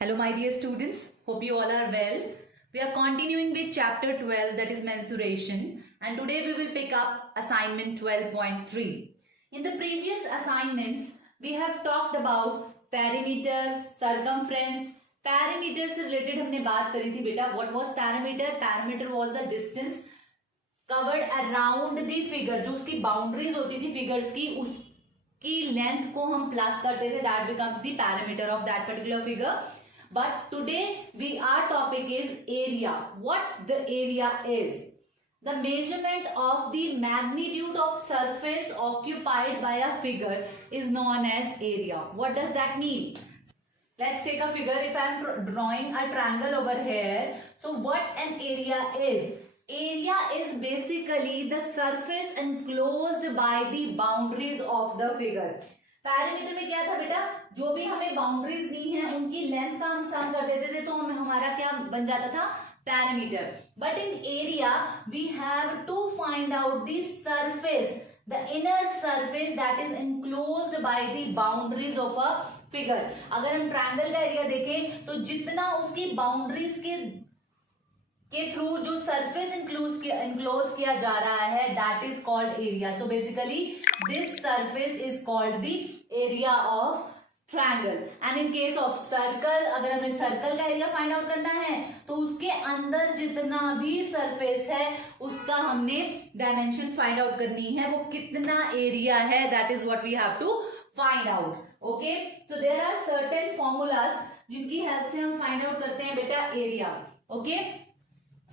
Hello my dear students, hope you all are well. We are continuing with chapter 12, that is mensuration, and today we will pick up assignment 12.3. In the previous assignments, we have talked about perimeter, circumference. Perimeter से related हमने बात करी थी बेटा. What was perimeter? Perimeter was the distance covered around the figure. जो उसकी boundaries होती थी figures की, उसकी length को हम plus करते थे. That becomes the perimeter of that particular figure. But today our topic is area. What the area is? The measurement of the magnitude of surface occupied by a figure is known as area. What does that mean? Let's take a figure. If I am drawing a triangle over here, so what an area is? Area is basically the surface enclosed by the boundaries of the figure. Parameter में क्या था बेटा, जो भी हमें boundaries दी हैं उनकी length का हम सम कर देते थे तो हमारा क्या बन जाता था, parameter. But in area we have to find out the surface, the inner surface that is enclosed by the boundaries of a figure. अगर हम ट्रायंगल का एरिया देखें तो जितना उसकी बाउंड्रीज के थ्रू जो सरफेस इंक्लोज किया जा रहा है, that is called area. So basically this surface is called the area of triangle. And in case of circle, अगर हमें सर्कल का एरिया फाइंड आउट करना है तो उसके अंदर जितना भी सरफेस है उसका हमने डायमेंशन फाइंड आउट करनी है, वो कितना एरिया है, that is what we have to find out. Okay, so there are certain formulas जिनकी हेल्प से हम फाइंड आउट करते हैं बेटा area. Okay,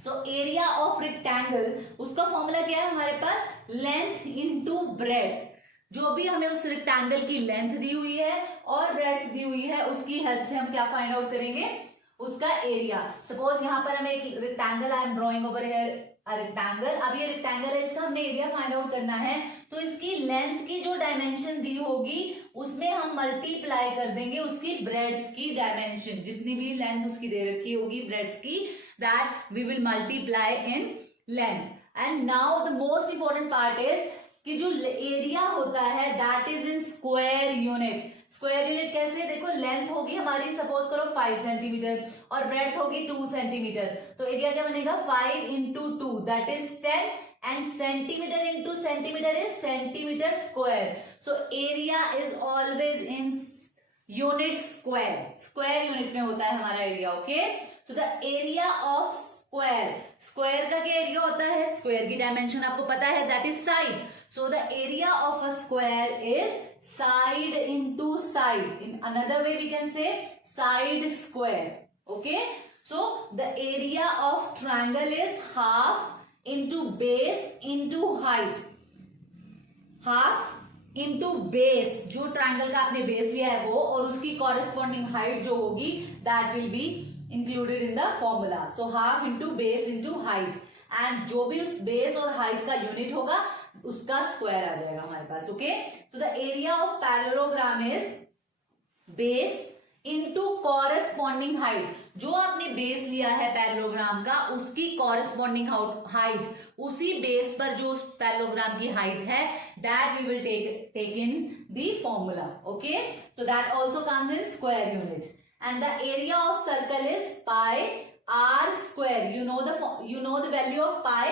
so area of rectangle, उसका फॉर्मूला क्या है हमारे पास, लेंथ इनटू ब्रेड्थ. जो भी हमें उस रेक्टेंगल की लेंथ दी हुई है और ब्रेड्थ दी हुई है उसकी हेल्प से हम क्या फाइंड आउट करेंगे, उसका एरिया. सपोज यहाँ पर हमें एक rectangle, I am drawing over here a rectangle. अब ये रेक्टेंगल है, इसका हमने एरिया फाइंड आउट करना है तो इसकी लेंथ की जो डायमेंशन दी होगी उसमें हम मल्टीप्लाई कर देंगे उसकी ब्रेड्थ की डायमेंशन. जितनी भी लेंथ उसकी दे रखी होगी ब्रेड्थ की, that we will multiply in length. And now the most important part is कि जो एरिया होता है that is in square unit. Square unit कैसे, देखो लेंथ होगी हमारी सपोज करो 5 सेंटीमीटर और ब्रेड्थ होगी 2 सेंटीमीटर, तो एरिया क्या बनेगा 5 into 2 that is 10 and centimetre into centimetre is centimetre square. So area is always in unit square. Square unit में होता है हमारा area. Okay, so the area of square, square का क्या एरिया होता है, स्क्वायर की डायमेंशन आपको पता है, that is side. So the area of a square is side into side. In another way we can say side square. Okay. So the area of triangle is half into base into height. Half into base. जो triangle का आपने base लिया है वो और उसकी corresponding height जो होगी that will be included in the formula. So half into base into height. And जो भी उस base और height का unit होगा उसका स्क्वायर आ जाएगा हमारे पास. Okay, so the area of parallelogram is base into corresponding height. जो आपने बेस लिया है पैरेललोग्राम का उसकी कॉरेस्पॉन्डिंग हाइट, उसी बेस पर जो पैरेललोग्राम की हाइट है that we will take in the formula. Okay, so that also comes in square unit. And the area of circle is pi r square. you know the value of pi.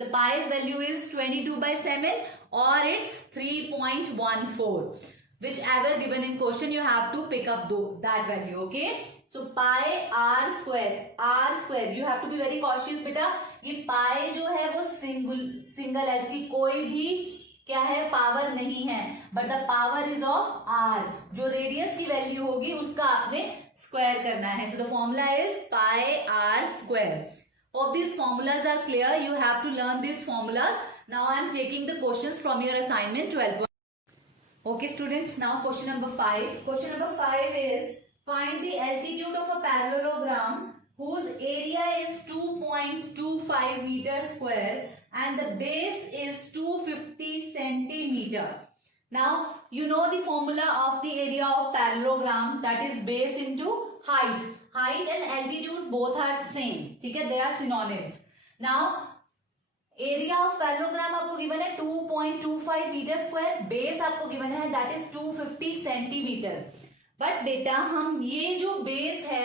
The pi's value is 22 by 7 or it's 3.14. Whichever given in question, you have to pick up that value. Okay. So pi r square. You have to be very cautious बेटा. ये pi जो है वो single है, इसकी कोई भी क्या है पावर नहीं है, but the power is of r. जो रेडियस की वैल्यू होगी उसका आपने स्क्वायर करना है. So the formula is pi r square. Hope these formulas are clear. You have to learn these formulas. Now I am taking the questions from your assignment 12. Okay students, now question number 5. Question number 5 is find the altitude of a parallelogram whose area is 2.25 meters square and the base is 250 centimeter. Now you know the formula of the area of parallelogram, that is base into height. Height and altitude both are same. ठीक है, they are synonyms. Now area of parallelogram आपको given है 2.25 metre square, base आपको given है that is 250 centimetre. But बेटा हम ये जो बेस है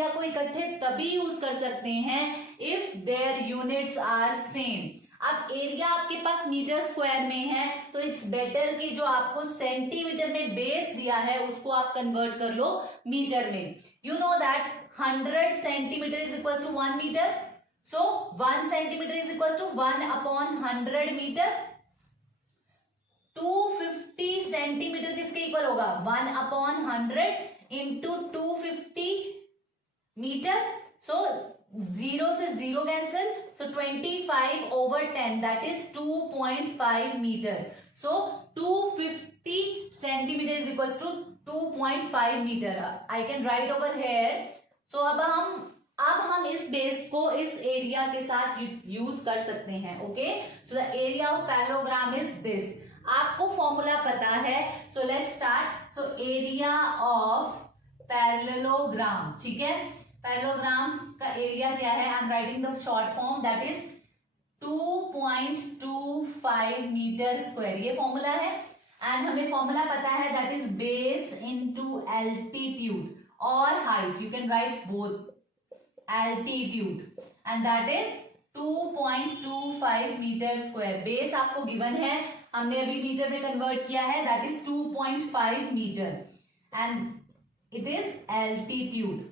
एरिया को इकट्ठे तभी यूज कर सकते हैं if their units are same. अब एरिया आपके पास मीटर स्क्वायर में है तो इट्स बेटर कि जो आपको सेंटीमीटर में बेस दिया है उसको आप कन्वर्ट कर लो मीटर में। You know that 100 centimetre is equal to 1 metre, so 1 centimetre is equal to 1/100 metre. 250 centimetre किसके इक्वल होगा? 1/100 इंटू 250 मीटर। सो 0 से 0 cancel, so 25/10 that is 2.5 meter. So 250 centimeter is equals to 2.5 meter. I can write over here. So अब हम इस base को इस area के साथ यूज कर सकते हैं। Okay, so the area of parallelogram is this. आपको फॉर्मूला पता है, so let's start. So area of parallelogram, ठीक है, पैरेललोग्राम का एरिया क्या है? I am writing the short form, that is 2.25 metre square, ये फॉर्मूला है। एंड हमें फॉर्मूला पता है, that is base into altitude और height. You can write both, altitude and that is 2.25 metre square. Base आपको given है, हमने अभी मीटर में कन्वर्ट किया है, that is 2.5 metre and it is altitude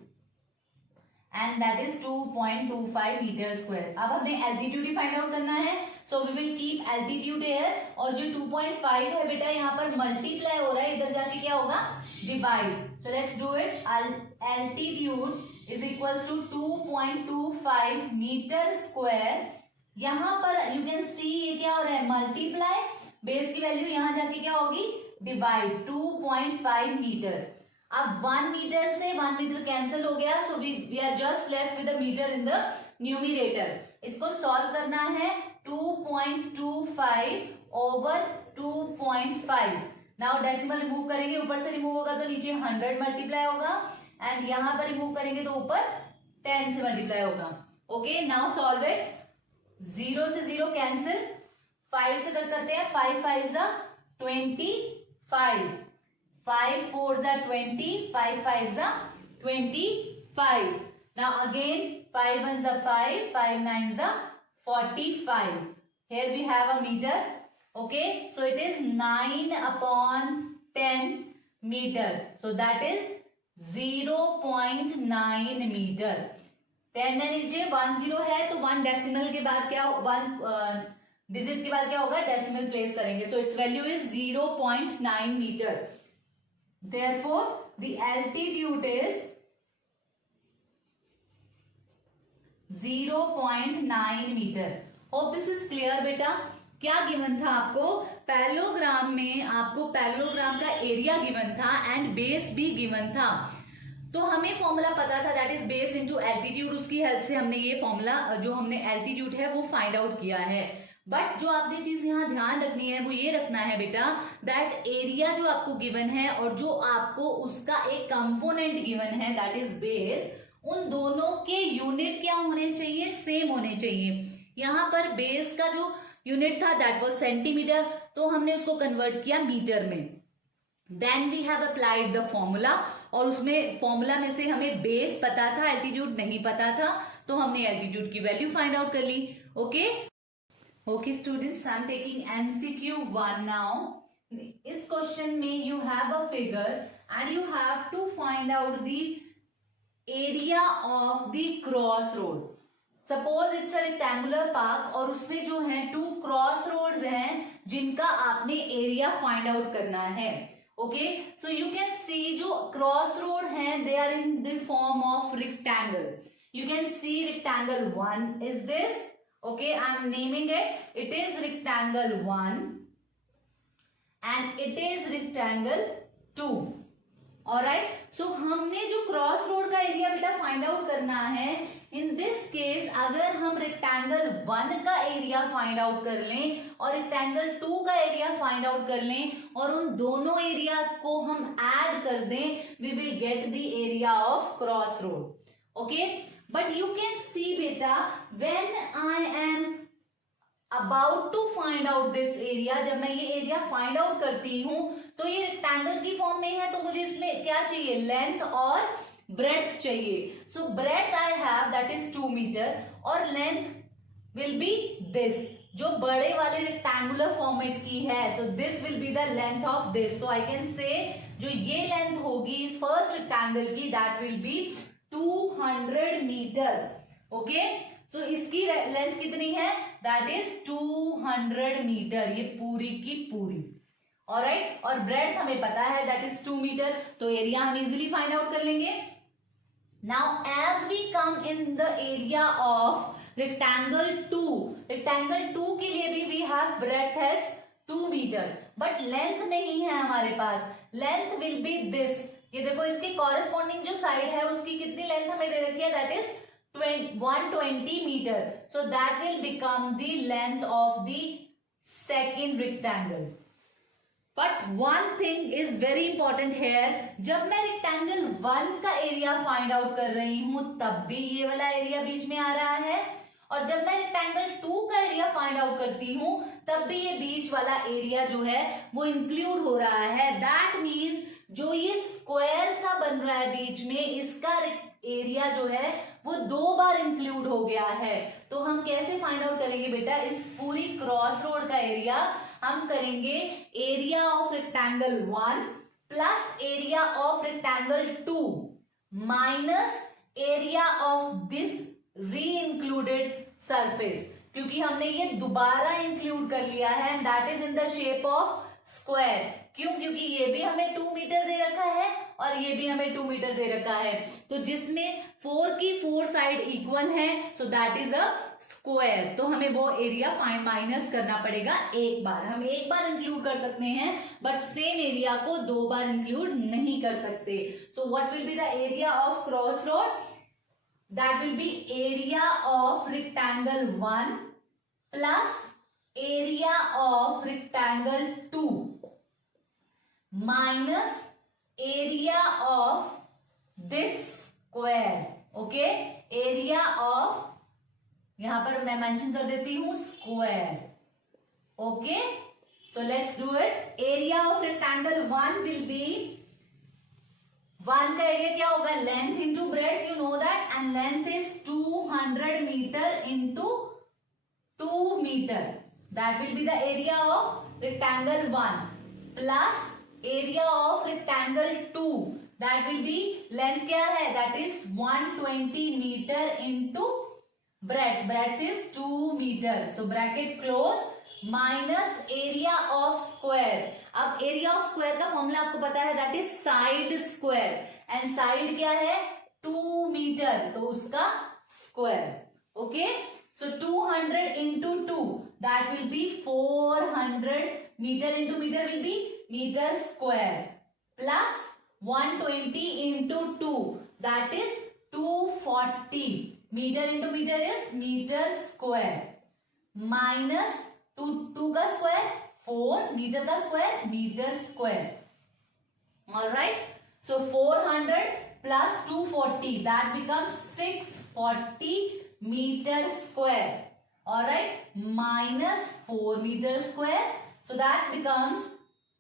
and that is 2.25 metre square. अब हमने एल्टीट्यूड ही फाइंड आउट करना है, so we will keep altitude here. और जो 2.5 है बेटा यहाँ पर मल्टीप्लाई हो रहा है, इधर जाके क्या होगा? Divide. So let's do it. Altitude is equals to 2.25 metre square. यहाँ पर यू कैन सी ये क्या हो रहा है? मल्टीप्लाई, बेस की वैल्यू यहाँ जाके क्या होगी? Divide 2.5 metre. अब 1 मीटर से 1 मीटर कैंसिल हो गया, so we are just left with the metre in the numerator. इसको सॉल्व करना है, 2.25 ओवर 2.5। नाउ डेसिमल रिमूव करेंगे, ऊपर से रिमूव होगा तो नीचे 100 मल्टीप्लाई होगा एंड यहां पर रिमूव करेंगे तो ऊपर 10 से मल्टीप्लाई होगा। Okay, now solve it. 0 से 0 कैंसिल, 5 से कट करते हैं, 5 5 जा 25, 5 4 जा 20, 5 5 जा 25. Now again 5 1 जा 5, 5 9 जा 45. Here we have a meter. Okay, so it is 9/10 meter. So that is 0.9 meter. 10 है नीचे, 1 0 है तो 1 डेसिमल के बाद क्या, 1 डिजिट के बाद क्या होगा? डेसिमल प्लेस करेंगे. So its value is 0.9 meter. Therefore, the altitude is 0.9 meter. Hope this is clear बेटा. क्या गिवन था आपको? पैरेललोग्राम में आपको पैरेललोग्राम का एरिया गिवन था एंड बेस भी गिवन था। तो हमें फॉर्मूला पता था, that is base into altitude. उसकी हेल्प से हमने ये फॉर्मूला, जो हमने एल्टीट्यूड है वो फाइंड आउट किया है। बट जो आपने चीज यहाँ ध्यान रखनी है वो ये रखना है बेटा, दैट एरिया जो आपको गिवन है और जो आपको उसका एक कंपोनेंट गिवन है दैट इज बेस, उन दोनों के यूनिट क्या होने चाहिए? सेम होने चाहिए। यहाँ पर बेस का जो यूनिट था दैट वाज सेंटीमीटर, तो हमने उसको कन्वर्ट किया मीटर में। Then we have applied the formula, और उसमें फॉर्मूला में से हमें बेस पता था, एल्टीट्यूड नहीं पता था, तो हमने एल्टीट्यूड की वैल्यू फाइंड आउट कर ली। Okay Okay students, I am taking MCQ1 now. इस क्वेश्चन में you have a figure and you have to find out the area of the crossroad. Suppose it's a rectangular park और उसमें जो है 2 crossroads हैं जिनका आपने एरिया फाइंड आउट करना है। Okay, so you can see जो crossroad हैं they are in the form of rectangle. You can see rectangle 1 is this. Okay, I am naming it. It is rectangle 1 and it is rectangle 2. Alright. So हमने जो cross road का area बेटा find out करना है, in this case अगर हम rectangle 1 का area find out कर लें और रेक्टेंगल 2 का एरिया फाइंड आउट कर लें और उन दोनों एरियाज को हम ऐड कर दें, we will get the area of cross road. Okay, but you can see beta, when I am about to find out this area, जब मैं ये एरिया फाइंड आउट करती हूं तो ये रेक्टेंगल की फॉर्म में है, तो मुझे इसमें क्या चाहिए? लेंथ और ब्रेड्थ चाहिए. So breadth I have that is 2 metre और लेंथ विल बी दिस, जो बड़े वाले रेक्टेंगुलर फॉर्मेट की है. So this will be the length of this. तो आई कैन से जो ये लेंथ होगी इस फर्स्ट रेक्टेंगल की that will be 200 metre. Okay, so इसकी लेंथ कितनी है? दैट इज 200 मीटर, ये पूरी की पूरी. ऑलराइट, और ब्रेड्थ हमें पता है दैट इज 2 मीटर, तो एरिया हम इजिली फाइंड आउट कर लेंगे. Now as we come in the area of rectangle 2, rectangle 2 के लिए भी we have breadth as 2 metre, but length नहीं है हमारे पास. Length will be this. ये देखो इसकी कॉरेस्पॉन्डिंग जो साइड है उसकी कितनी लेंथ हमें दे रखी है? That is 120 metre. So that will become the length of the second rectangle. But one thing is very important here. जब मैं rectangle 1 का एरिया फाइंड आउट कर रही हूं तब भी ये वाला एरिया बीच में आ रहा है, और जब मैं rectangle 2 का एरिया फाइंड आउट करती हूं तब भी ये बीच वाला एरिया जो है वो इंक्लूड हो रहा है. That means जो ये स्क्वायर सा बन रहा है बीच में, इसका एरिया जो है वो 2 बार इंक्लूड हो गया है. तो हम कैसे फाइंड आउट करेंगे बेटा? इस पूरी क्रॉस रोड का एरिया हम करेंगे area of rectangle 1 plus area of rectangle 2 minus area of this री इंक्लूडेड सरफेस, क्योंकि हमने ये दोबारा इंक्लूड कर लिया है and that is in the shape of square. क्यों? क्योंकि ये भी हमें 2 मीटर दे रखा है और ये भी हमें 2 मीटर दे रखा है. तो जिसमें 4 की 4 साइड इक्वल है, so that is a square. तो हमें वो एरिया माइनस करना पड़ेगा एक बार. हम एक बार इंक्लूड कर सकते हैं बट सेम एरिया को 2 बार इंक्लूड नहीं कर सकते. So what will be the area of cross road? That will be area of rectangle 1 plus area of rectangle 2 minus area of this square. Okay, area of, यहां पर मैं mention कर देती हूं square. Okay, so let's do it. Area of rectangle 1 will be, 1 का area क्या होगा? Length into breadth, you know that, and length is 200 metre into 2 metre. That will be the area of rectangle 1 plus area of rectangle 2. That will be length क्या है? That is 120 meter into breadth. Breadth is 2 meter. So bracket close minus area of square. अब area of square का formula आपको पता है, that is side square. And side क्या है? 2 meter. तो उसका square. Okay? So 200 into 2, that will be 400 meter into meter will be meter square plus 120 into 2, that is 240 meter into meter is meter square minus 2 का square 4, meter का square meter square. All right, so 400 plus 240 that becomes 640 meter square. All right, minus 4 meter square, so that becomes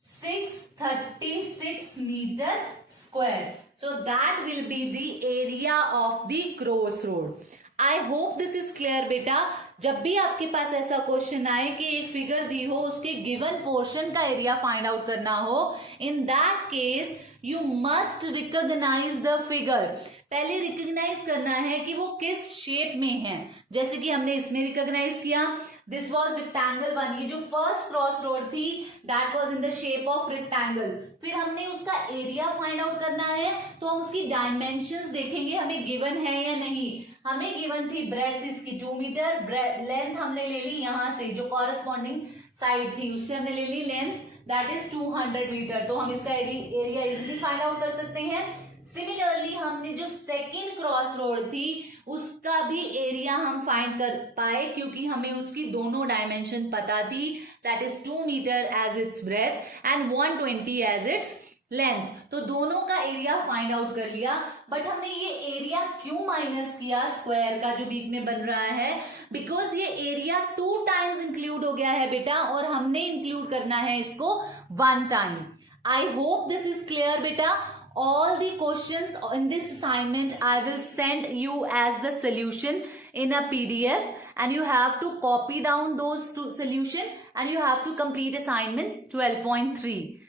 636 meter square. So that will be the area of the crossroad. I hope this is clear बेटा. जब भी आपके पास ऐसा question आए कि एक figure दी हो, उसके गिवन पोर्शन का एरिया फाइंड आउट करना हो, in that case you must recognise the figure. पहले रिकॉग्नाइज करना है कि वो किस शेप में है. जैसे कि हमने इसमें रिकॉग्नाइज किया, दिस वॉज रेक्टेंगल 1. ये जो फर्स्ट क्रॉस रोड थी that was in the shape of rectangle. फिर हमने उसका एरिया फाइंड आउट करना है, तो हम उसकी डायमेंशंस देखेंगे हमें गिवन है या नहीं. हमें गिवन थी ब्रेड्थ इसकी 2 मीटर, लेंथ हमने ले ली यहाँ से जो कॉरेस्पॉन्डिंग साइड थी उससे हमने ले ली लेंथ, दैट इज 200 मीटर. तो हम इसका एरिया इजिली फाइंड आउट कर सकते हैं. सिमिलरली हमने जो सेकेंड क्रॉस रोड थी उसका भी एरिया हम फाइंड कर पाए क्योंकि हमें उसकी दोनों डायमेंशन पता थी, that is 2 metre as its breadth and 120 as its length. तो दोनों का एरिया फाइंड आउट कर लिया. बट हमने ये एरिया क्यों माइनस किया स्क्वायर का जो बीच में बन रहा है? बिकॉज ये एरिया 2 टाइम्स इंक्लूड हो गया है बेटा, और हमने इंक्लूड करना है इसको 1 time. I hope this is clear बेटा. all the questions in this assignment I will send you as the solution in a PDF, and you have to copy down those two solution and you have to complete assignment 12.3.